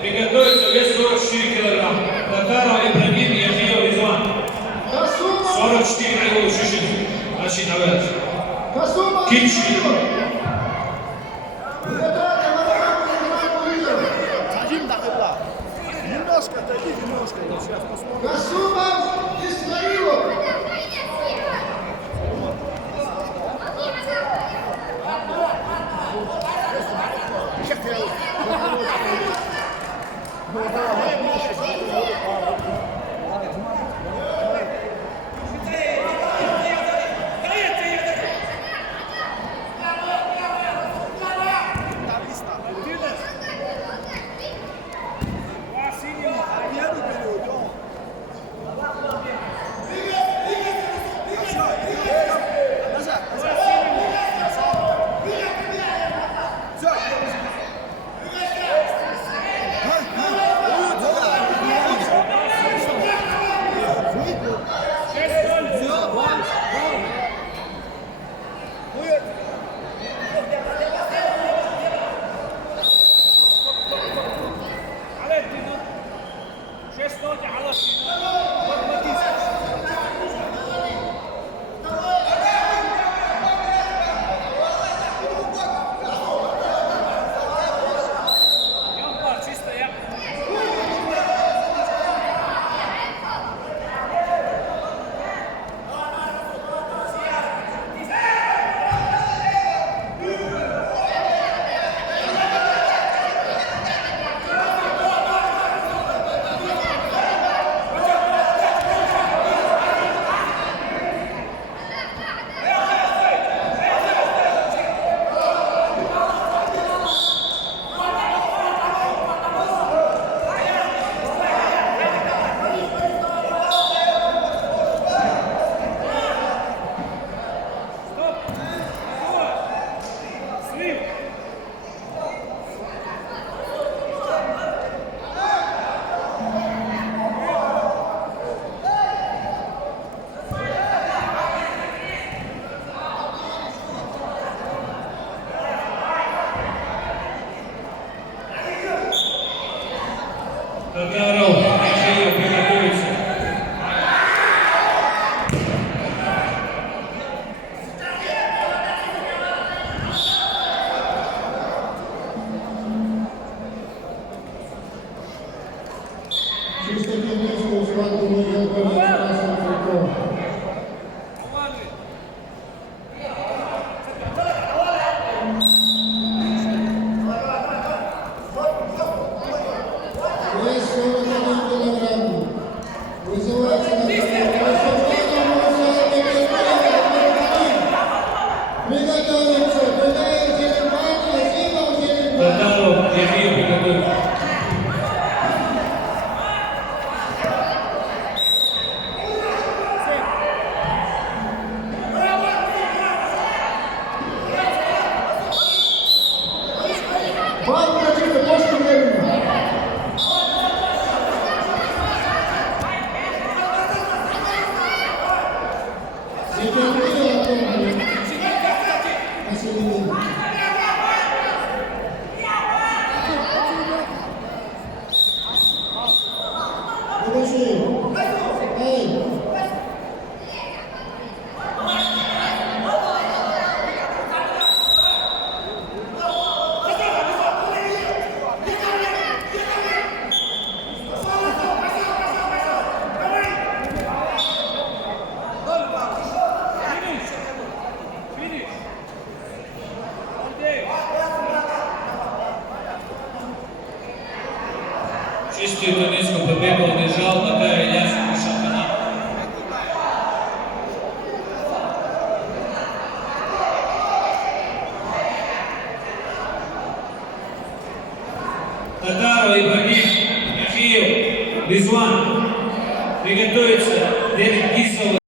Приготовиться, вес 44 килограмм. Татаров Ибрагим Яхиев Резван. 44 Айвол Шишин. Рашид Авель. Кичи. Немножко отойди, немножко. Сейчас посмотрим. Касумов Исмаилов. Татаров Яхиев приготовиться. Через такие места ушла Вес 41 килограмм. Вызывается на Приготовиться. Пытается Германия, Зимов, Зеленбай. Татаров Яхиев приготовиться. Павел Никита, после времени. Секундная помощь. Василий. Подожди. Эй. Чистую турнирскую победу одержал Наталья Ильясова Шахана. Татаров Ибрагим Яхиев Резван. Приготовиться Девид Кисов.